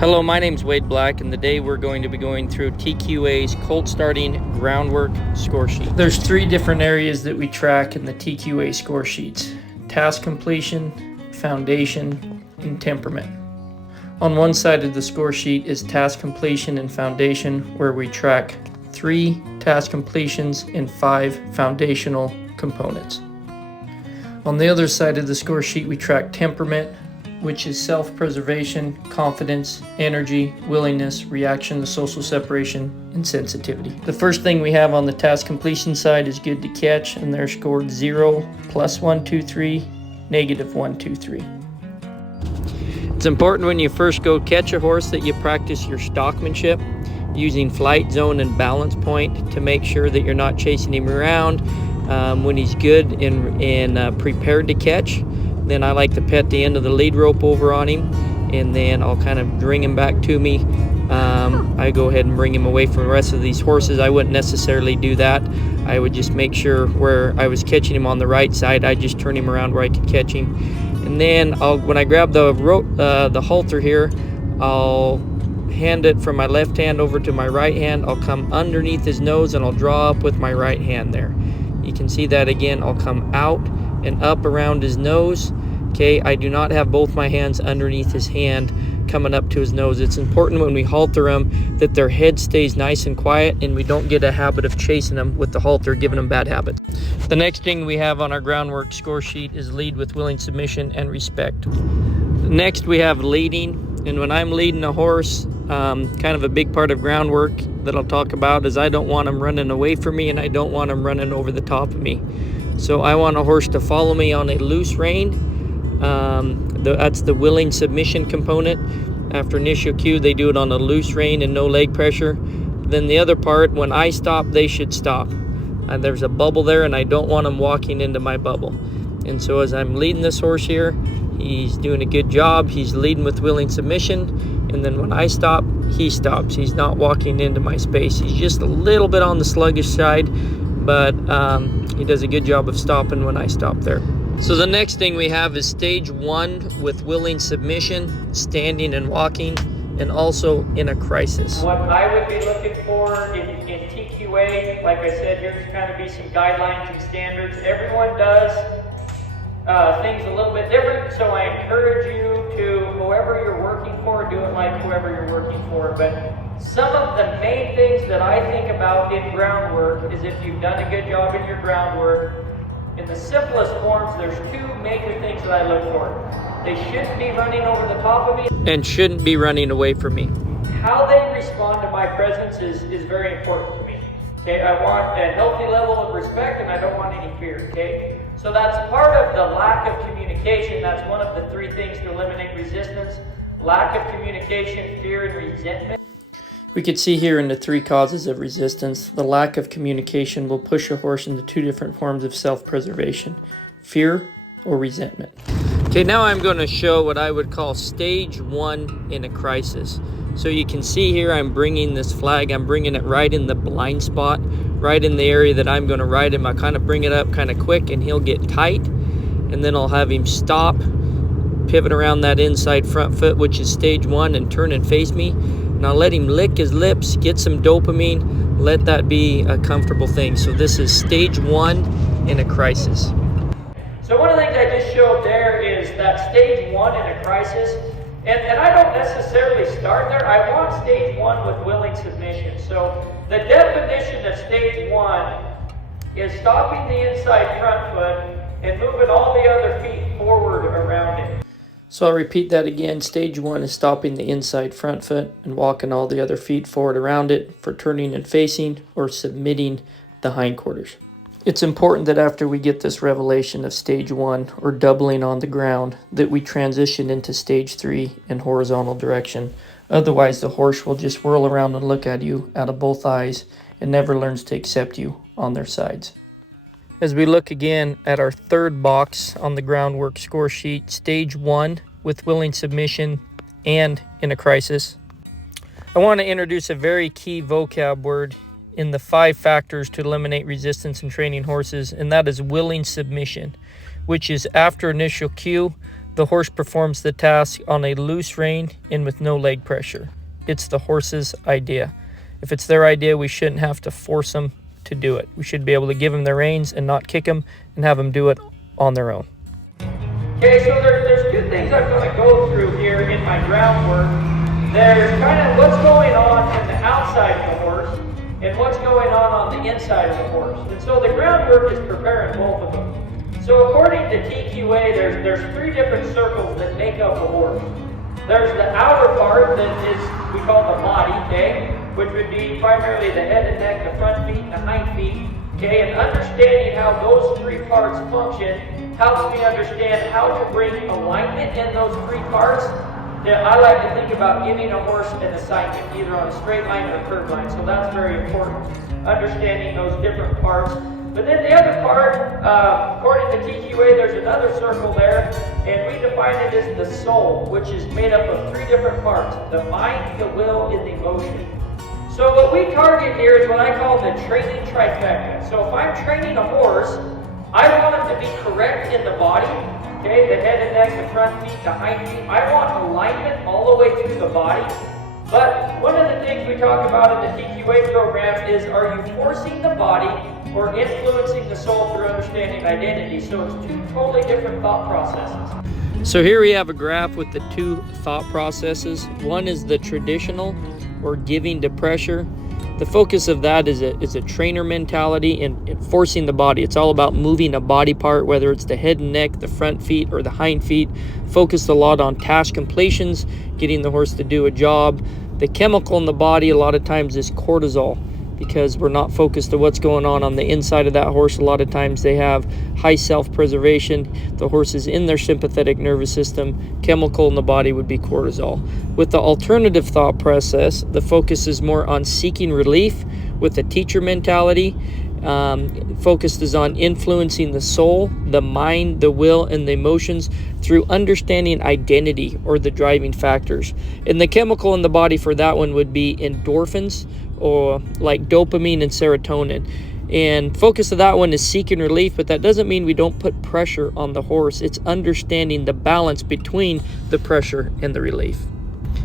Hello, my name's Wade Black, and today we're going to be going through TQA's Colt starting groundwork score sheet. There's 3 different areas that we track in the TQA score sheets: task completion, foundation, and temperament. On one side of the score sheet is task completion and foundation, where we track 3 task completions and 5 foundational components. On the other side of the score sheet we track temperament, which is self-preservation, confidence, energy, willingness, reaction to social separation, and sensitivity. The first thing we have on the task completion side is good to catch, and they're scored 0, +1, 2, 3, -1, 2, 3. It's important when you first go catch a horse that you practice your stockmanship using flight zone and balance point to make sure that you're not chasing him around when he's good and prepared to catch. Then I like to pet the end of the lead rope over on him, and then I'll kind of bring him back to me. I go ahead and bring him away from the rest of these horses. I wouldn't necessarily do that. I would just make sure where I was catching him on the right side, I'd just turn him around where I could catch him. And then when I grab the rope, the halter here, I'll hand it from my left hand over to my right hand. I'll come underneath his nose and I'll draw up with my right hand there. You can see that again. I'll come out and up around his nose. Okay, I do not have both my hands underneath his hand coming up to his nose. It's important when we halter them that their head stays nice and quiet and we don't get a habit of chasing them with the halter, giving them bad habits. The next thing we have on our groundwork score sheet is lead with willing submission and respect. Next we have leading, and when I'm leading a horse, kind of a big part of groundwork that I'll talk about is I don't want him running away from me and I don't want him running over the top of me. So I want a horse to follow me on a loose rein. That's the willing submission component. After initial cue, they do it on a loose rein and no leg pressure. Then the other part, when I stop, they should stop. There's a bubble there and I don't want them walking into my bubble. And so as I'm leading this horse here, he's doing a good job. He's leading with willing submission. And then when I stop, he stops. He's not walking into my space. He's just a little bit on the sluggish side, but he does a good job of stopping when I stop there. So the next thing we have is stage 1 with willing submission, standing and walking, and also in a crisis. What I would be looking for in TQA, like I said, here's kind of be some guidelines and standards. Everyone does things a little bit different, so I encourage you to, whoever you're working for, do it like whoever you're working for. But some of the main things that I think about in groundwork is if you've done a good job in your groundwork. In the simplest forms, there's 2 major things that I look for. They shouldn't be running over the top of me and shouldn't be running away from me. How they respond to my presence is very important to me. Okay, I want a healthy level of respect and I don't want any fear. Okay, so that's part of the lack of communication. That's one of the 3 things to eliminate resistance: lack of communication, fear, and resentment. We could see here in the 3 causes of resistance, the lack of communication will push a horse into 2 different forms of self-preservation: fear or resentment. Okay, now I'm going to show what I would call stage 1 in a crisis. So you can see here I'm bringing this flag, I'm bringing it right in the blind spot, right in the area that I'm going to ride him. I kind of bring it up kind of quick and he'll get tight, and then I'll have him stop, pivot around that inside front foot, which is stage 1, and turn and face me. Now let him lick his lips, get some dopamine, let that be a comfortable thing. So this is stage 1 in a crisis. So one of the things I just showed there is that stage 1 in a crisis, and I don't necessarily start there. I want stage 1 with willing submission. So the definition of stage 1 is stopping the inside front foot and moving all the other feet forward around it. So I'll repeat that again. Stage 1 is stopping the inside front foot and walking all the other feet forward around it for turning and facing or submitting the hindquarters. It's important that after we get this revelation of stage 1 or doubling on the ground, that we transition into stage 3 in horizontal direction. Otherwise the horse will just whirl around and look at you out of both eyes and never learns to accept you on their sides. As we look again at our 3rd box on the groundwork score sheet, stage 1 with willing submission and in a crisis, I want to introduce a very key vocab word in the 5 factors to eliminate resistance in training horses, and that is willing submission, which is after initial cue, The horse performs the task on a loose rein and with no leg pressure. It's the horse's idea. If it's their idea, we shouldn't have to force them to do it. We should be able to give them the reins and not kick them and have them do it on their own. Okay, so there's two things I'm going to go through here in my groundwork. There's kind of what's going on in the outside of the horse and what's going on the inside of the horse. And so the groundwork is preparing both of them. So according to TQA, there's three different circles that make up a horse. There's the outer part that is, we call the body, okay, which would be primarily the head and neck, the front feet, and the hind feet, okay, and understanding how those three parts function helps me understand how to bring alignment in those three parts. Yeah, I like to think about giving a horse an assignment, either on a straight line or a curved line, so that's very important, understanding those different parts. But then the other part, according to TQA, there's another circle there, and we define it as the soul, which is made up of three different parts: the mind, the will, and the emotion. So what we target here is what I call the training trifecta. So if I'm training a horse, I want him to be correct in the body, okay, the head and neck, the front feet, the hind feet. I want alignment all the way through the body. But one of the things we talk about in the TQA programs is, are you forcing the body or influencing the soul through understanding identity? So it's two totally different thought processes. So here we have a graph with the two thought processes. One is the traditional, or giving to pressure. The focus of that is a trainer mentality and forcing the body. It's all about moving a body part, whether it's the head and neck, the front feet, or the hind feet. Focused a lot on task completions, getting the horse to do a job. The chemical in the body a lot of times is cortisol, because we're not focused on what's going on the inside of that horse. A lot of times they have high self-preservation. The horse is in their sympathetic nervous system. Chemical in the body would be cortisol. With the alternative thought process, the focus is more on seeking relief with a teacher mentality. Focus is on influencing the soul, the mind, the will, and the emotions through understanding identity, or the driving factors. And the chemical in the body for that one would be endorphins, or like dopamine and serotonin. And focus of that one is seeking relief, but that doesn't mean we don't put pressure on the horse. It's understanding the balance between the pressure and the relief.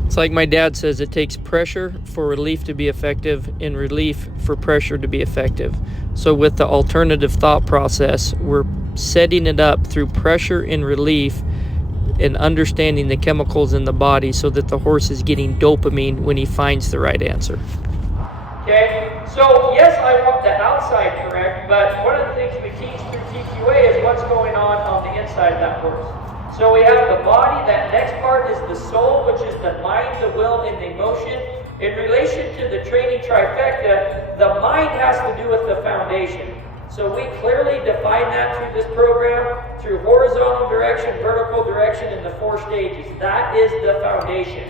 It's like my dad says, it takes pressure for relief to be effective and relief for pressure to be effective. So with the alternative thought process, we're setting it up through pressure and relief and understanding the chemicals in the body so that the horse is getting dopamine when he finds the right answer. Okay, so yes, I want the outside correct, but one of the things we teach through TQA is what's going on the inside of that horse. So we have the body. That next part is the soul, which is the mind, the will, and the emotion. In relation to the training trifecta, the mind has to do with the foundation. So we clearly define that through this program, through horizontal direction, vertical direction, and the 4 stages. That is the foundation.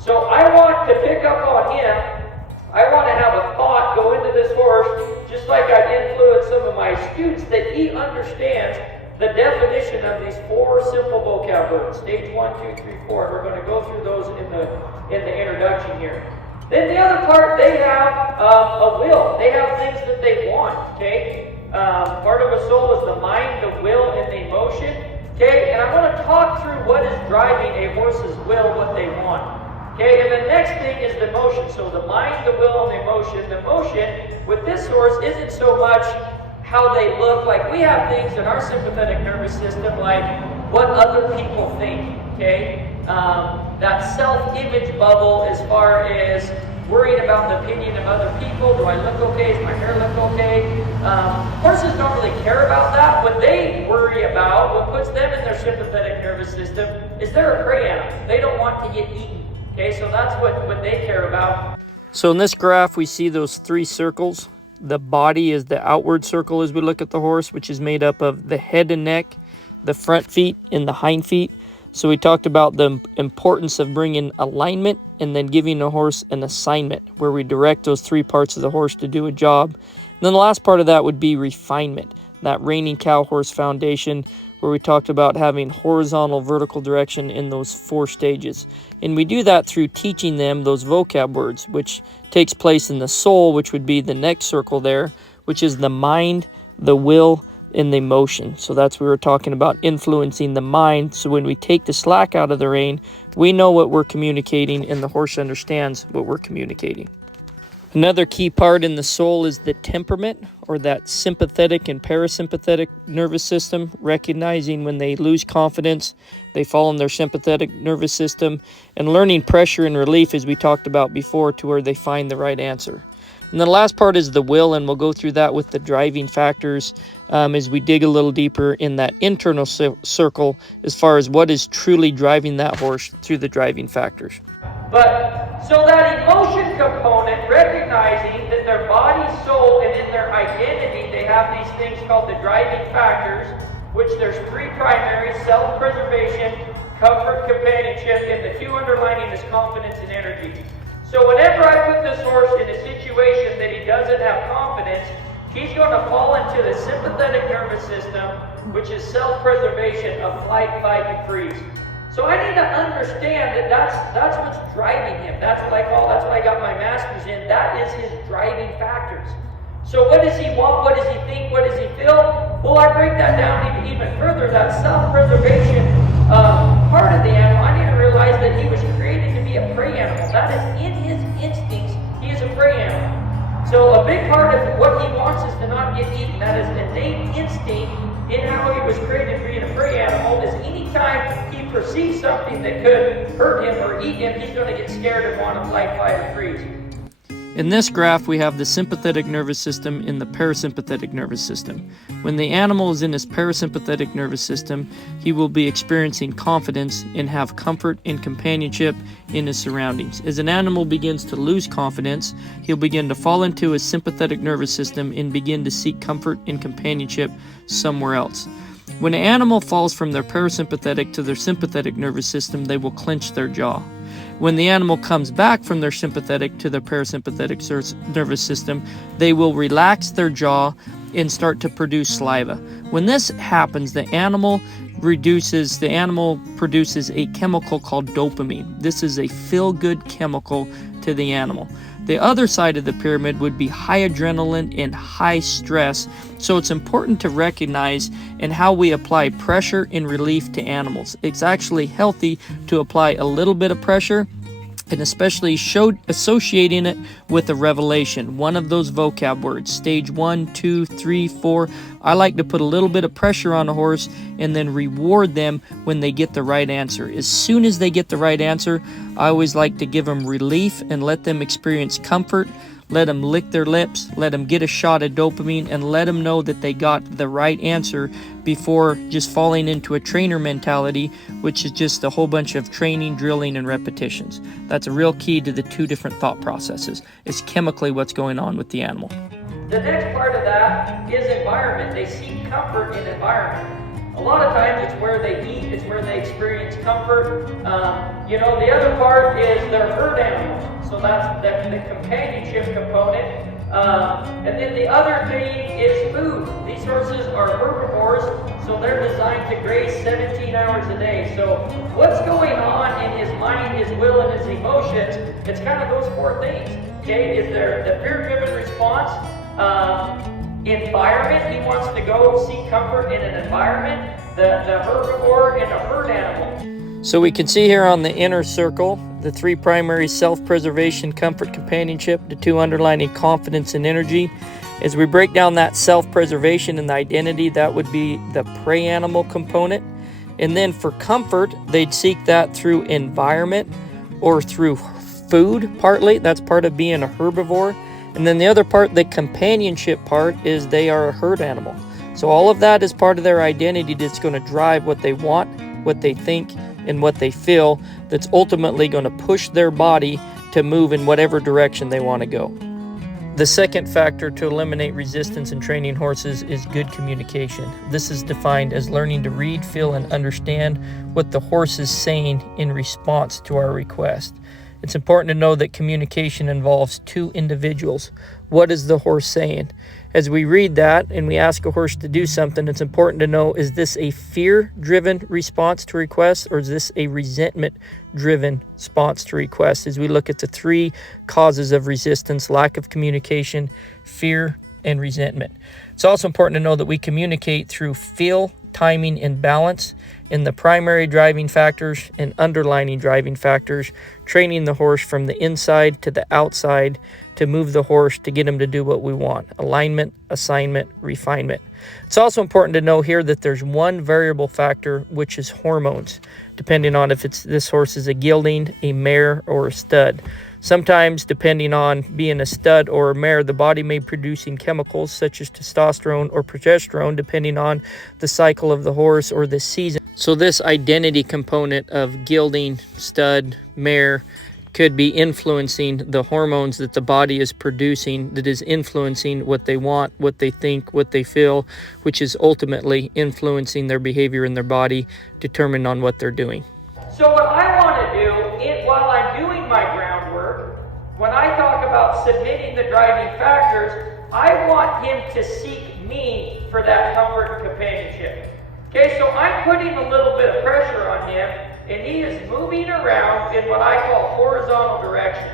So I want to pick up on him. I want to have a thought go into this horse, just like I've influenced some of my students, that he understands the definition of these 4 simple vocab words, stage 1, 2, 3, 4. We're going to go through those in the introduction here. Then the other part, they have a will. They have things that they want, okay? Part of a soul is the mind, the will, and the emotion, okay? And I want to talk through what is driving a horse's will, what they want. Okay, and the next thing is the emotion. So the mind, the will, and the emotion. The emotion with this horse isn't so much how they look. Like, we have things in our sympathetic nervous system like what other people think, okay? That self-image bubble, as far as worried about the opinion of other people. Do I look okay? Does my hair look okay? Horses don't really care about that. What they worry about, what puts them in their sympathetic nervous system, is they're a prey animal. They don't want to get eaten. Okay, so that's what they care about. So in this graph, we see those 3 circles. The body is the outward circle as we look at the horse, which is made up of the head and neck, the front feet, and the hind feet. So we talked about the importance of bringing alignment and then giving the horse an assignment where we direct those 3 parts of the horse to do a job. And then the last part of that would be refinement, that reining cow horse foundation, where we talked about having horizontal, vertical direction in those 4 stages. And we do that through teaching them those vocab words, which takes place in the soul, which would be the next circle there, which is the mind, the will, in the emotion. So that's we were talking about influencing the mind. So when we take the slack out of the rein, we know what we're communicating and the horse understands what we're communicating. Another key part in the soul is the temperament, or that sympathetic and parasympathetic nervous system, recognizing when they lose confidence, they fall in their sympathetic nervous system, and learning pressure and relief, as we talked about before, to where they find the right answer. And the last part is the will, and we'll go through that with the driving factors as we dig a little deeper in that internal circle as far as what is truly driving that horse through the driving factors. But so that emotion component, recognizing that their body, soul, and in their identity, they have these things called the driving factors, which there's three primary: self-preservation, comfort, companionship, and the two underlining is confidence and energy. So whenever I put this horse in a situation that he doesn't have confidence, he's going to fall into the sympathetic nervous system, which is self-preservation of flight, fight, and freeze. So I need to understand that that's what's driving him. That's what I got my master's in. That is his driving factors. So what does he want? What does he think? What does he feel? Well, I break that down even further. That self-preservation part of the animal, I need to realize that he was created to be a prey animal. That is in his instincts. He is a prey animal. So a big part of what he wants is to not get eaten. That is innate instinct in how he was created being a prey animal. Is anytime he perceives something that could hurt him or eat him, he's going to get scared and want to flight, fight, or freeze. In this graph, we have the sympathetic nervous system and the parasympathetic nervous system. When the animal is in his parasympathetic nervous system, he will be experiencing confidence and have comfort and companionship in his surroundings. As an animal begins to lose confidence, he'll begin to fall into his sympathetic nervous system and begin to seek comfort and companionship somewhere else. When an animal falls from their parasympathetic to their sympathetic nervous system, they will clench their jaw. When the animal comes back from their sympathetic to their parasympathetic nervous system, they will relax their jaw and start to produce saliva. When this happens, the animal produces a chemical called dopamine. This is a feel-good chemical to the animal. The other side of the pyramid would be high adrenaline and high stress. So it's important to recognize in how we apply pressure and relief to animals. It's actually healthy to apply a little bit of pressure, and especially associating it with a revelation, one of those vocab words, stage 1, 2, 3, 4. I like to put a little bit of pressure on a horse and then reward them when they get the right answer. As soon as they get the right answer, I always like to give them relief and let them experience comfort. Let them lick their lips, let them get a shot of dopamine, and let them know that they got the right answer before just falling into a trainer mentality, which is just a whole bunch of training, drilling, and repetitions. That's a real key to the two different thought processes. It's chemically what's going on with the animal. The next part of that is environment. They seek comfort in environment. A lot of times it's where they eat, it's where they experience comfort. The other part is their herd animals. So that's the companionship component. And then the other thing is food. These horses are herbivores, so they're designed to graze 17 hours a day. So what's going on in his mind, his will, and his emotions, it's kind of those four things. Okay, is there the fear-driven response? Environment, he wants to go seek comfort in an environment, the herbivore and the herd animal. So we can see here on the inner circle, the three primary: self-preservation, comfort, companionship, the two underlining confidence and energy. As we break down that self-preservation and the identity, that would be the prey animal component. And then for comfort, they'd seek that through environment or through food, partly. That's part of being a herbivore. And then the other part, the companionship part, is they are a herd animal. So all of that is part of their identity that's going to drive what they want, what they think, and what they feel, that's ultimately going to push their body to move in whatever direction they want to go. The second factor to eliminate resistance in training horses is good communication. This is defined as learning to read, feel, and understand what the horse is saying in response to our request. It's important to know that communication involves two individuals. What is the horse saying? As we read that and we ask a horse to do something, it's important to know, is this a fear-driven response to request, or is this a resentment-driven response to request? As we look at the three causes of resistance: lack of communication, fear, and resentment. It's also important to know that we communicate through feel, timing, and balance in the primary driving factors and underlining driving factors, training the horse from the inside to the outside to move the horse to get him to do what we want. Alignment, assignment, refinement. It's also important to know here that there's one variable factor, which is hormones, depending on if this horse is a gelding, a mare, or a stud. Sometimes, depending on being a stud or a mare, the body may be producing chemicals such as testosterone or progesterone, depending on the cycle of the horse or the season. So this identity component of gelding, stud, mare could be influencing the hormones that the body is producing, that is influencing what they want, what they think, what they feel, which is ultimately influencing their behavior in their body, determined on what they're doing. So what I want to do, while I'm doing my groundwork, when I talk about submitting the driving factors, I want him to seek me for that comfort and companionship. Okay, so I'm putting a little bit of pressure on him, and he is moving around in what I call horizontal direction.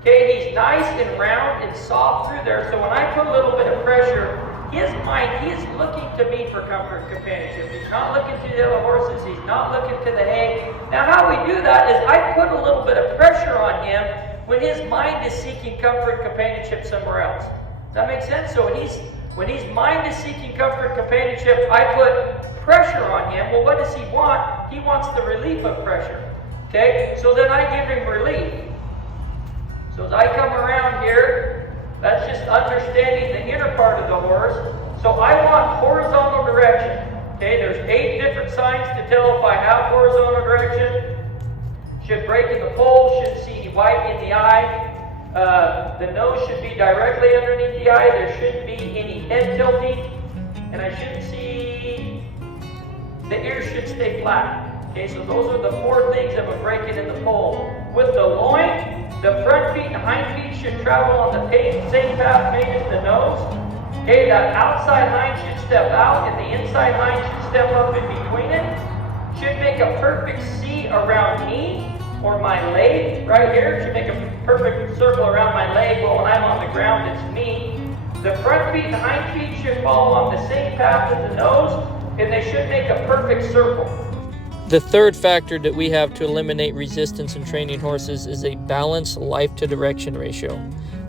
Okay, he's nice and round and soft through there, so when I put a little bit of pressure, his mind, he is looking to me for comfort and companionship. He's not looking to the other horses, he's not looking to the hay. Now how we do that is I put a little bit of pressure on him when his mind is seeking comfort and companionship somewhere else. Does that make sense? So when his mind is seeking comfort and companionship, I put pressure on him. Well, what does he want? He wants the relief of pressure. Okay, so then I give him relief. So as I come around here, that's just understanding the inner part of the horse. So I want horizontal direction. Okay, there's 8 different signs to tell if I have horizontal direction. Should break in the poll, shouldn't see any white in the eye. The nose should be directly underneath the eye. There shouldn't be any head tilting. And I shouldn't see, the ears should stay flat. Okay, so those are the 4 things of a breaking in the poll. With the loin, the front feet and hind feet should travel on the same path made as the nose. Okay, that outside hind should step out and the inside hind should step up in between it. Should make a perfect C around me or my leg right here. Should make a perfect circle around my leg. Well, when I'm on the ground, it's me. The front feet and hind feet should follow on the same path as the nose, and they should make a perfect circle. The third factor that we have to eliminate resistance in training horses is a balanced life to direction ratio.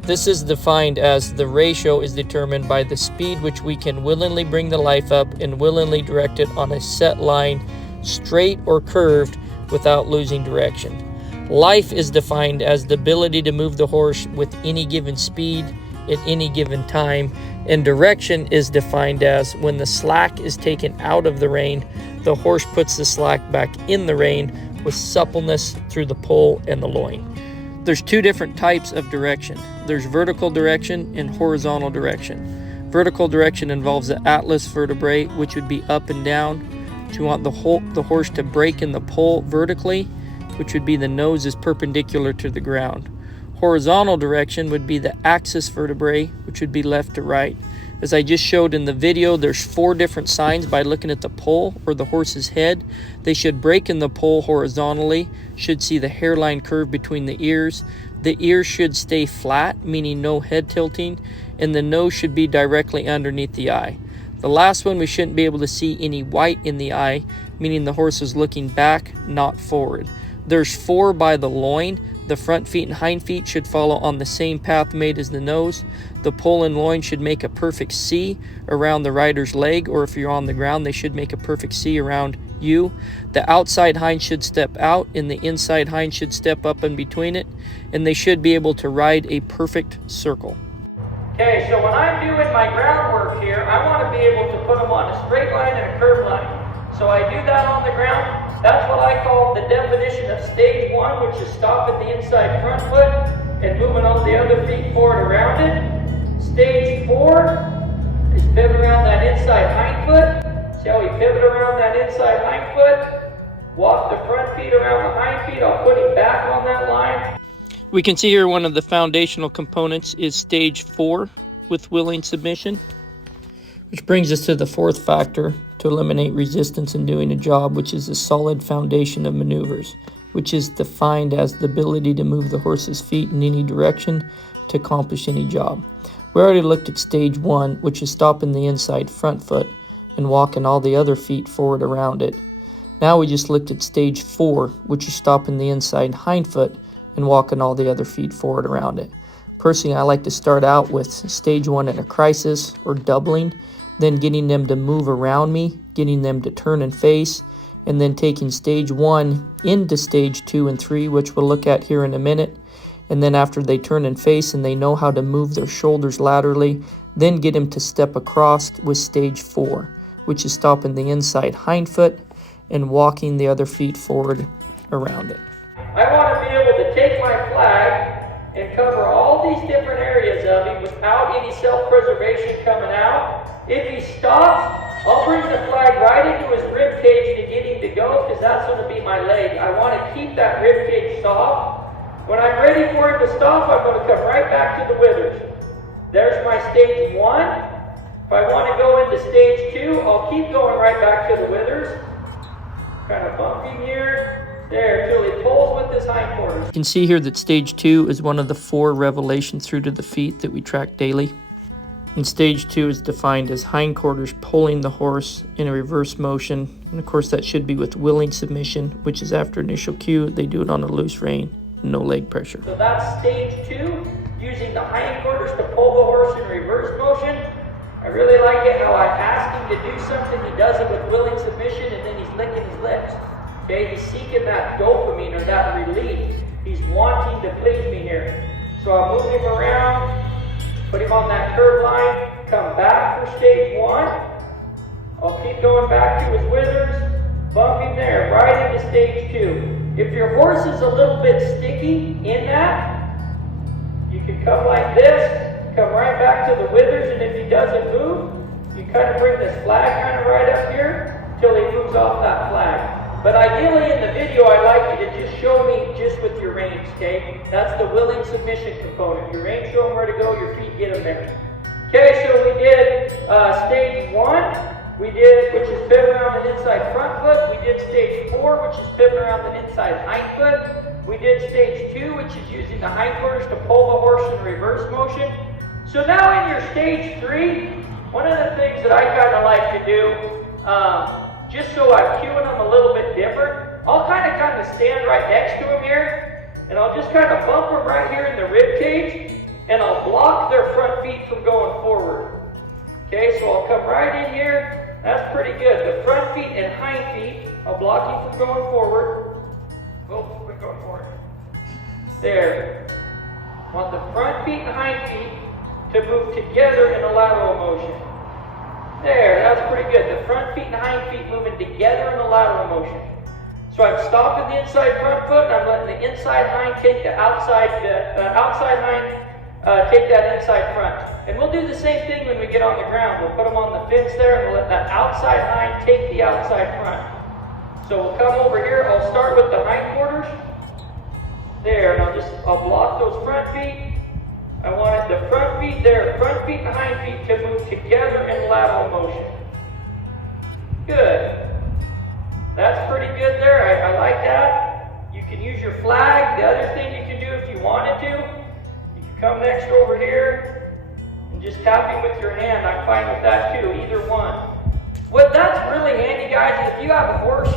This is defined as the ratio is determined by the speed which we can willingly bring the life up and willingly direct it on a set line, straight or curved, without losing direction. Life is defined as the ability to move the horse with any given speed at any given time, and direction is defined as when the slack is taken out of the rein, the horse puts the slack back in the rein with suppleness through the poll and the loin. There's 2 different types of direction. There's vertical direction and horizontal direction. Vertical direction involves the atlas vertebrae, which would be up and down. You want the horse to break in the poll vertically, which would be the nose is perpendicular to the ground. Horizontal direction would be the axis vertebrae, which would be left to right. As I just showed in the video, there's 4 different signs by looking at the poll or the horse's head. They should break in the poll horizontally, should see the hairline curve between the ears. The ears should stay flat, meaning no head tilting, and the nose should be directly underneath the eye. The last one, we shouldn't be able to see any white in the eye, meaning the horse is looking back, not forward. There's 4 by the loin. The front feet and hind feet should follow on the same path made as the nose. The poll and loin should make a perfect C around the rider's leg, or if you're on the ground, they should make a perfect C around you. The outside hind should step out, and the inside hind should step up in between it, and they should be able to ride a perfect circle. Okay, so when I'm doing my groundwork here, I want to be able to put them on a straight line and a curved line. So I do that on the ground. That's what I call the definition of stage 1, which is stopping the inside front foot and moving all the other feet forward around it. Stage 4 is pivot around that inside hind foot. See how we pivot around that inside hind foot? Walk the front feet around the hind feet. I'll put him back on that line. We can see here one of the foundational components is stage 4 with willing submission, which brings us to the 4th factor to eliminate resistance in doing a job, which is a solid foundation of maneuvers, which is defined as the ability to move the horse's feet in any direction to accomplish any job. We already looked at stage 1, which is stopping the inside front foot and walking all the other feet forward around it. Now we just looked at stage 4, which is stopping the inside hind foot and walking all the other feet forward around it. Personally, I like to start out with stage 1 in a crisis or doubling, then getting them to move around me, getting them to turn and face, and then taking stage 1 into stage 2 and 3, which we'll look at here in a minute. And then after they turn and face and they know how to move their shoulders laterally, then get them to step across with stage 4, which is stopping the inside hind foot and walking the other feet forward around it. I want to be able to take my flag and cover all these different areas of him without any self-preservation coming out. If he stops, I'll bring the flag right into his rib cage to get him to go, because that's going to be my leg. I want to keep that rib cage soft. When I'm ready for him to stop, I'm going to come right back to the withers. There's my stage 1. If I want to go into stage 2, I'll keep going right back to the withers. Kind of bump him here, there, till he pulls with his hindquarters. You can see here that stage 2 is one of the 4 revelations through to the feet that we track daily. And stage 2 is defined as hindquarters pulling the horse in a reverse motion. And of course that should be with willing submission, which is after initial cue. They do it on a loose rein, no leg pressure. So that's stage 2, using the hindquarters to pull the horse in reverse motion. I really like it how I ask him to do something, he does it with willing submission, and then he's licking his lips. Okay, he's seeking that dopamine or that relief. He's wanting to please me here. So I'll move him around, put him on that curve line, come back for stage 1. I'll keep going back to his withers, bump him there, right into stage 2. If your horse is a little bit sticky in that, you can come like this, come right back to the withers, and if he doesn't move, you kind of bring this flag kind of right up here till he moves off that flag. But ideally in the video, I'd like you to just show me just with your reins, okay? That's the willing submission component. Your reins show them where to go, your feet get them there. Okay, so we did stage 1, which is pivot around an inside front foot. We did stage 4, which is pivot around an inside hind foot. We did stage 2, which is using the hindquarters to pull the horse in reverse motion. So now in your stage 3, one of the things that I kind of like to do, just so I'm cueing them a little bit different, I'll kind of stand right next to him here, and I'll just kind of bump them right here in the rib cage, and I'll block their front feet from going forward. Okay, so I'll come right in here. That's pretty good. The front feet and hind feet, I'll block him from going forward. Oh, quit going forward. There. I want the front feet and hind feet to move together in a lateral motion. There, that's pretty good. The front feet and hind feet moving together in a lateral motion. So I'm stopping the inside front foot, and I'm letting the inside hind take the outside hind take that inside front. And we'll do the same thing when we get on the ground. We'll put them on the fence there, and we'll let that outside hind take the outside front. So we'll come over here. I'll start with the hindquarters. There, and I'll block those front feet. I wanted the front feet there, front feet and hind feet to move together in lateral motion. Good. That's pretty good there. I like that. You can use your flag. The other thing you can do if you wanted to, you can come next over here and just tap him with your hand. I'm fine with that too, either one. What that's really handy, guys, is if you have a horse,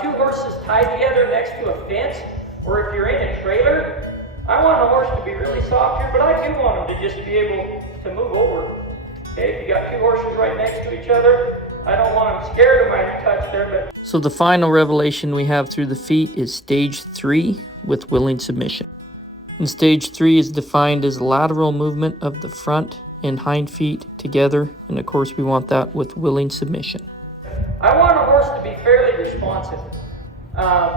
2 horses tied together next to a fence, or if you're in a trailer, I want the horse to be really soft here, but I do want him to just be able to move over. Okay, if you got 2 horses right next to each other, I don't want them scared of my touch there. But So the final revelation we have through the feet is stage 3 with willing submission. And stage 3 is defined as lateral movement of the front and hind feet together, and of course we want that with willing submission. I want a horse to be fairly responsive.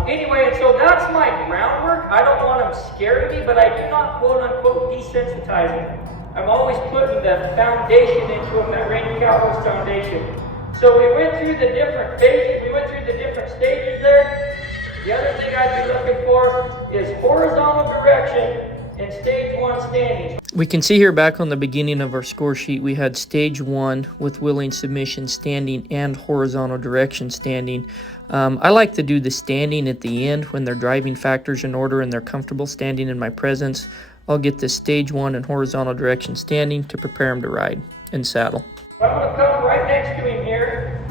Anyway, and so that's my groundwork. I don't want them scared of me, but I do not quote-unquote desensitize them. I'm always putting the foundation into them, that Randy Cowboy's foundation. So we went through the different phases, we went through the different stages there. The other thing I'd be looking for is horizontal direction in stage 1 standings. We can see here back on the beginning of our score sheet, we had stage 1 with willing submission standing and horizontal direction standing. I like to do the standing at the end when their driving factors in order and they're comfortable standing in my presence. I'll get this stage 1 in horizontal direction standing to prepare him to ride and saddle. I'm going to come right next to him here.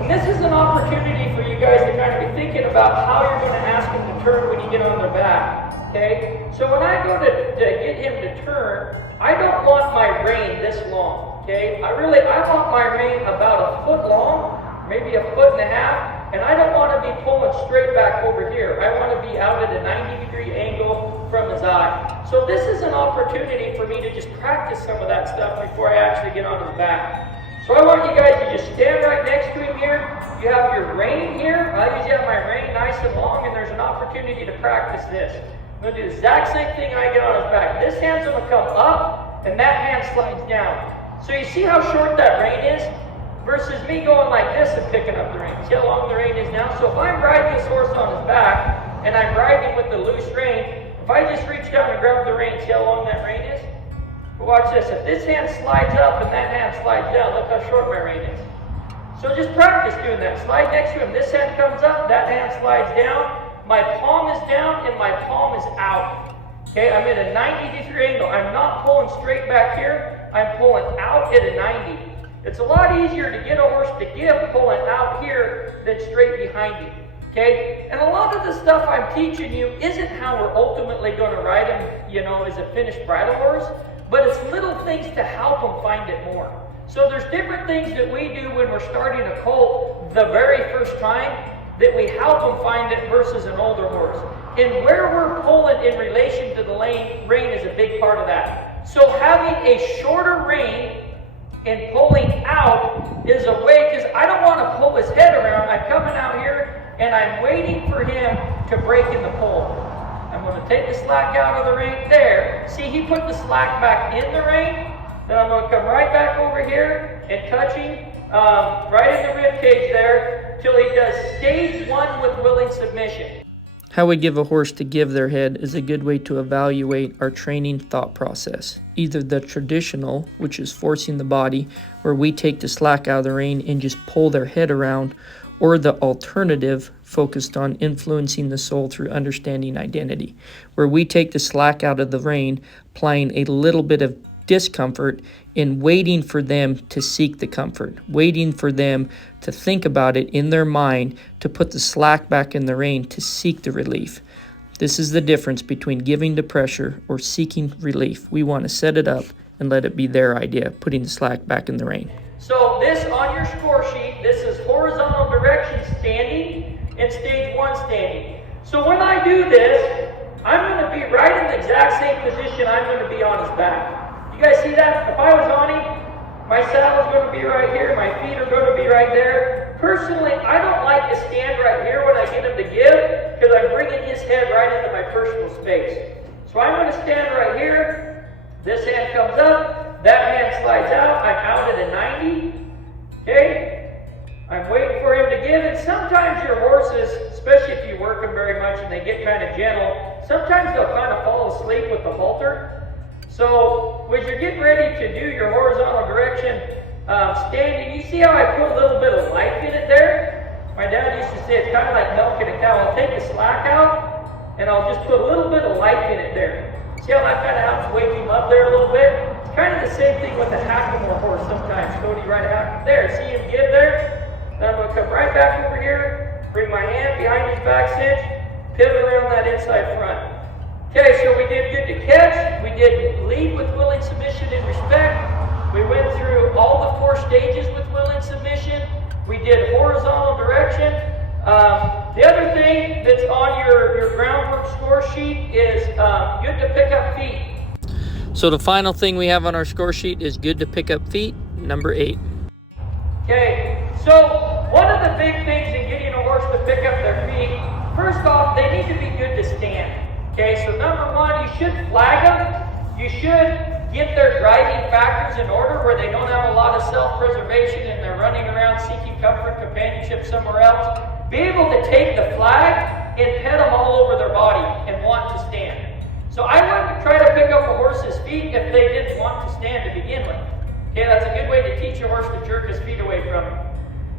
And this is an opportunity for you guys to kind of be thinking about how you're going to ask him to turn when you get on their back. Okay? So when I go to get him to turn, I don't want my rein this long. Okay? I want my rein about 1 foot long, maybe 1.5 feet, and I don't want to be pulling straight back over here. I want to be out at a 90-degree angle from his eye. So this is an opportunity for me to just practice some of that stuff before I actually get on his back. So I want you guys to just stand right next to him here. You have your rein here. I usually have my rein nice and long, and there's an opportunity to practice this. I'm going to do the exact same thing I get on his back. This hand's going to come up, and that hand slides down. So you see how short that rein is? Versus me going like this and picking up the rein. See how long the rein is now? So if I'm riding this horse on his back, and I'm riding with the loose rein, if I just reach down and grab the rein, see how long that rein is? But watch this. If this hand slides up and that hand slides down, look how short my rein is. So just practice doing that. Slide next to him. This hand comes up, that hand slides down. My palm is down and my palm is out. Okay, I'm at a 90-degree angle. I'm not pulling straight back here. I'm pulling out at a 90. It's a lot easier to get a horse to give pulling out here than straight behind you. Okay? And a lot of the stuff I'm teaching you isn't how we're ultimately going to ride him, as a finished bridle horse, but it's little things to help him find it more. So there's different things that we do when we're starting a colt the very first time that we help him find it versus an older horse. And where we're pulling in relation to the rein is a big part of that. So having a shorter rein and pulling out is a way, because I don't want to pull his head around. I'm coming out here and I'm waiting for him to break in the pull. I'm going to take the slack out of the rein there. See, he put the slack back in the rein. Then I'm going to come right back over here and touch him right in the rib cage there till he does stage 1 with willing submission. How we give a horse to give their head is a good way to evaluate our training thought process. Either the traditional, which is forcing the body, where we take the slack out of the rein and just pull their head around, or the alternative, focused on influencing the soul through understanding identity, where we take the slack out of the rein, applying a little bit of discomfort in waiting for them to seek the comfort, waiting for them to think about it in their mind, to put the slack back in the rein to seek the relief. This is the difference between giving to pressure or seeking relief. We want to set it up and let it be their idea, putting the slack back in the rein. So this on your score sheet, this is horizontal direction standing and stage 1 standing. So when I do this, I'm going to be right in the exact same position I'm going to be on his back. You guys see that? If I was on him, my saddle's going to be right here, my feet are going to be right there. Personally, I don't like to stand right here when I get him to give, because I'm bringing his head right into my personal space. So I'm going to stand right here. This hand comes up, that hand slides out, I'm out at a 90. Okay? I'm waiting for him to give, and sometimes your horses, especially if you work them very much and they get kind of gentle, sometimes they'll kind of fall asleep with the halter. So when you're getting ready to do your horizontal direction standing, you see how I put a little bit of life in it there? My dad used to say it's kind of like milking a cow. I'll take the slack out and I'll just put a little bit of life in it there. See how that kind of helps wake him up there a little bit? It's kind of the same thing with a Hackamore horse sometimes. Cody ride a hack there. See him give there? Then I'm going to come right back over here, bring my hand behind his back cinch, pivot around that inside front. Okay, so we did good to catch, we did lead with willing submission and respect, we went through all the 4 stages with willing submission, we did horizontal direction. The other thing that's on your groundwork score sheet is good to pick up feet. So the final thing we have on our score sheet is good to pick up feet, number 8. Okay, so one of the big things in getting a horse to pick up their feet, first off, they need to be good to stand. Okay, so number 1, you should flag them. You should get their driving factors in order where they don't have a lot of self-preservation and they're running around seeking comfort, companionship somewhere else. Be able to take the flag and pet them all over their body and want to stand. So I wouldn't try to pick up a horse's feet if they didn't want to stand to begin with. Okay, that's a good way to teach a horse to jerk his feet away from him.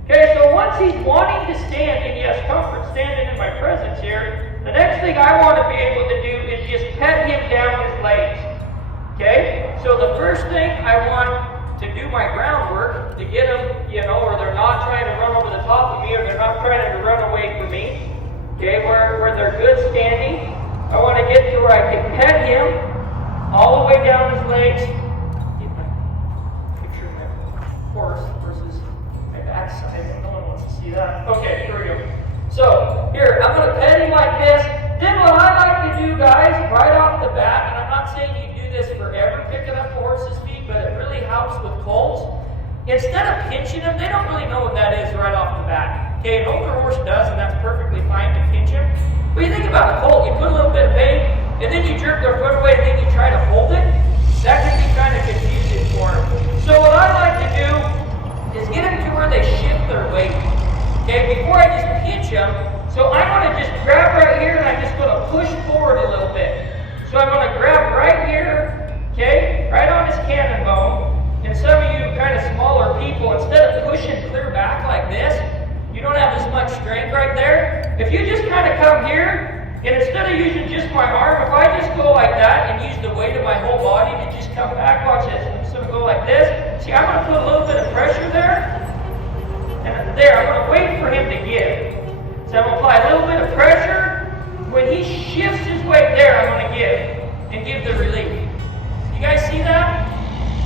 Okay, so once he's wanting to stand and he has comfort standing in my presence here, the next thing I want to be able to do is just pet him down his leg. I want to do my groundwork to get them, you know, or they're not trying to run over the top of me, or they're not trying to run away from me. Okay, where they're good standing. I want to get to where I can pet him all the way down his legs. Get my picture of my horse versus my backside. No one wants to see that. Okay, here we go. So, here, I'm going to pet him like this. Then what I like to do, guys, right off the bat, and I'm not saying you do this forever, picking up the horse's feet, but it really helps with colts. Instead of pinching them, they don't really know what that is right off the bat. Okay, an older horse does, and that's perfectly fine to pinch him. But you think about a colt, you put a little bit of bait, and then you jerk their foot away, and then you try to hold it. That can be kind of confusing for them. So what I like to do is get them to where they shift their weight. Okay, before I just pinch them, so I'm going to just grab right here, and I'm just going to push forward a little bit. So I'm going to grab right here, okay, right on his cannon bone. And some of you kind of smaller people, instead of pushing clear back like this, you don't have as much strength right there. If you just kind of come here, and instead of using just my arm, if I just go like that and use the weight of my whole body to just come back, watch this. I'm just going to go like this. See, I'm going to put a little bit of pressure there. And there, I'm going to wait for him to give. So I'm going to apply a little bit of pressure. When he shifts his weight there, I'm going to give. And give the relief. You guys see that?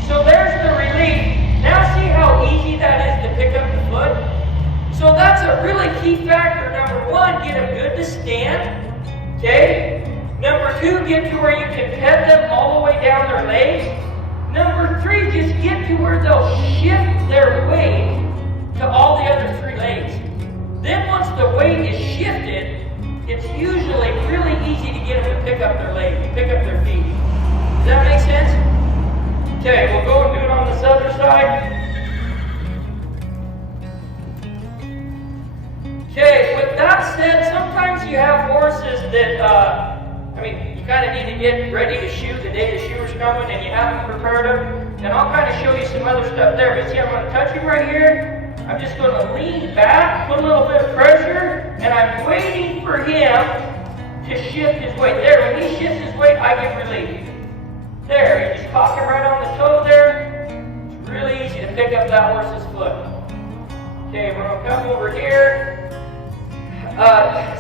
So there's the relief. Now see how easy that is to pick up the foot? So that's a really key factor. Number one, get them good to stand. Okay? Number two, get to where you can pet them all the way down their legs. Number three, just get to where they'll shift their weight to all the other three legs. Then once the weight is shifted, it's usually really easy to get them to pick up their legs, pick up their feet. Does that make sense? Okay, we'll go and do it on this other side. Okay, with that said, sometimes you have horses that, you kind of need to get ready to shoot the day the shoe's coming and you haven't prepared them. And I'll kind of show you some other stuff there. But see, I'm going to touch him right here. I'm just going to lean back, put a little bit of pressure, and I'm waiting for him to shift his weight. There, when he shifts his weight, I get relief. There, you just cock him right on the toe there. It's really easy to pick up that horse's foot. Okay, we're going to come over here.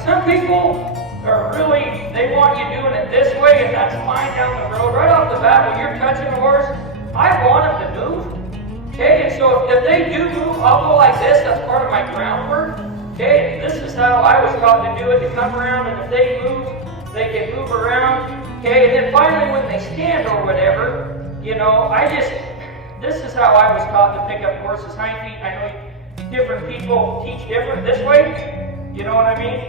Some people are really, they want you doing it this way, and that's fine down the road. Right off the bat, when you're touching a horse, I want them to move. Okay, and so if they do move, I'll go like this. That's part of my groundwork. Okay, this is how I was taught to do it, to come around, and if they move, they can move around. Okay, and then finally when they stand or whatever, you know, this is how I was taught to pick up horses' hind feet. I know different people teach different this way. You know what I mean?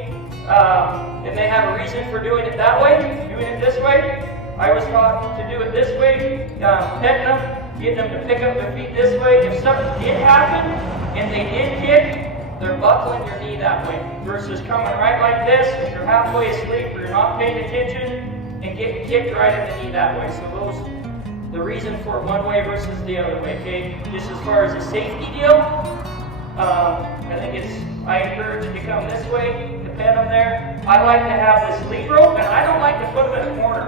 And they have a reason for doing it that way, doing it this way. I was taught to do it this way, petting them, getting them to pick up their feet this way. If something did happen and they did kick, they're buckling your knee that way versus coming right like this if you're halfway asleep or you're not paying attention and getting kicked right in the knee that way. So those, the reason for one way versus the other way, okay? Just as far as a safety deal, I encourage you to come this way, to pet them there. I like to have this lead rope, and I don't like to put them in a corner.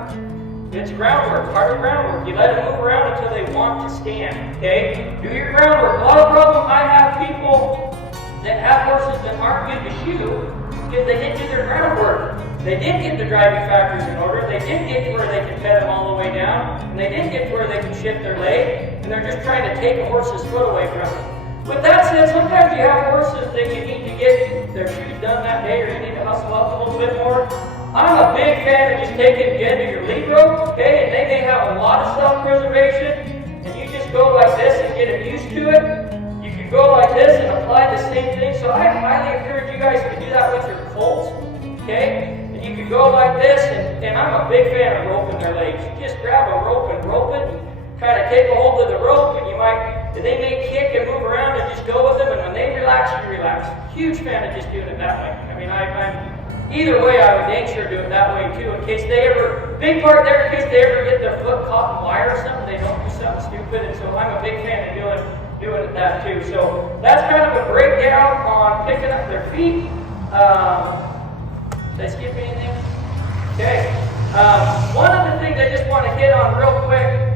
It's groundwork, part of groundwork. You let them move around until they want to stand, okay? Do your groundwork. A lot of problems I have people that have horses that aren't good to shoe because they didn't do their groundwork. They didn't get the driving factors in order. They didn't get to where they can pet them all the way down, and they didn't get to where they can shift their leg, and they're just trying to take a horse's foot away from them. With that said, sometimes you have horses that you need to get their shoes done that day, or you need to hustle up a little bit more. I'm a big fan of just taking the end of your lead rope, okay, and they may have a lot of self-preservation, and you just go like this and get them used to it. You can go like this and apply the same thing. So I highly encourage you guys to do that with your colts, okay? And you can go like this, and I'm a big fan of roping their legs. You just grab a rope and rope it, and kind of take a hold of the rope, and they may kick and move around and just go with them, and when they relax, you relax. Huge fan of just doing it that way. I mean, either way, I would make sure to do it that way too, in case they ever, big part there, in case they ever get their foot caught in wire or something, they don't do something stupid, and so I'm a big fan of doing it that too. So that's kind of a breakdown on picking up their feet. Did I skip anything? Okay. One of the things I just want to hit on real quick,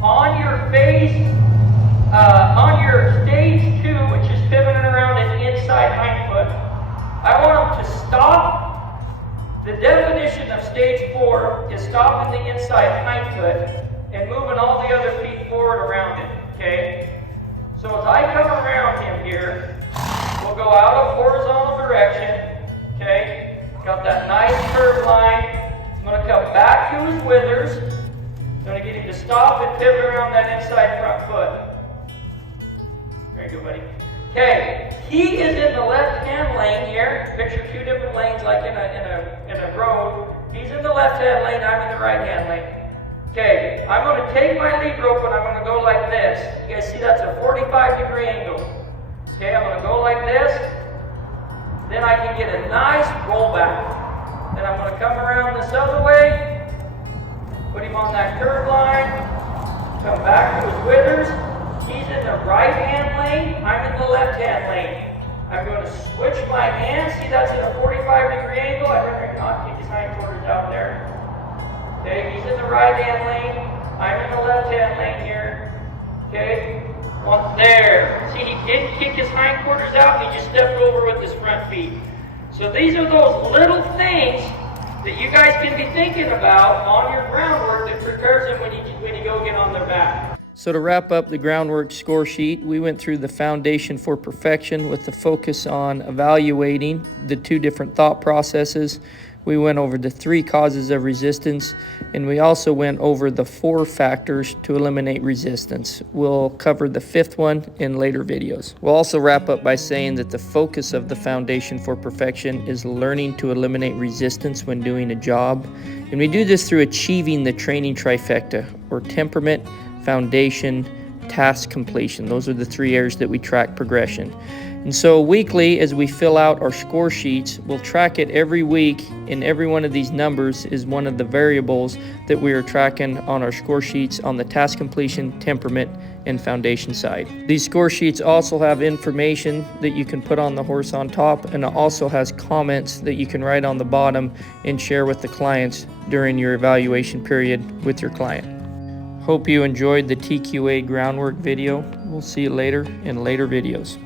on your phase hind foot and moving all the other feet forward around it, okay? So as I come around him here, we'll go out of horizontal direction, okay? Got that nice curved line. I'm going to come back to his withers. I'm going to get him to stop and pivot around that inside front foot. Very good, buddy. Okay, he is in the left-hand lane here. Picture two different lanes like in a road. He's in the left-hand lane, I'm in the right-hand lane. Okay, I'm going to take my lead rope and I'm going to go like this. You guys see that's a 45-degree angle. Okay, I'm going to go like this. Then I can get a nice rollback. Then I'm going to come around this other way. Put him on that curved line. Come back to his withers. He's in the right-hand lane, I'm in the left-hand lane. I'm going to switch my hands. See, that's at a 45-degree angle. I'd rather not keep his hindquarters out there. Okay, he's in the right-hand lane. I'm in the left-hand lane here. Okay, there. See, he didn't kick his hindquarters out, and he just stepped over with his front feet. So these are those little things that you guys can be thinking about on your groundwork that prepares them when you go get on their back. So to wrap up the groundwork score sheet, we went through the foundation for perfection with the focus on evaluating the two different thought processes. We went over the 3 causes of resistance, and we also went over the 4 factors to eliminate resistance. We'll cover the 5th one in later videos. We'll also wrap up by saying that the focus of the foundation for perfection is learning to eliminate resistance when doing a job. And we do this through achieving the training trifecta, or temperament, foundation, task completion. Those are the 3 areas that we track progression. And so weekly, as we fill out our score sheets, we'll track it every week, and every one of these numbers is one of the variables that we are tracking on our score sheets on the task completion, temperament, and foundation side. These score sheets also have information that you can put on the horse on top, and it also has comments that you can write on the bottom and share with the clients during your evaluation period with your client. Hope you enjoyed the TQA groundwork video. We'll see you later in later videos.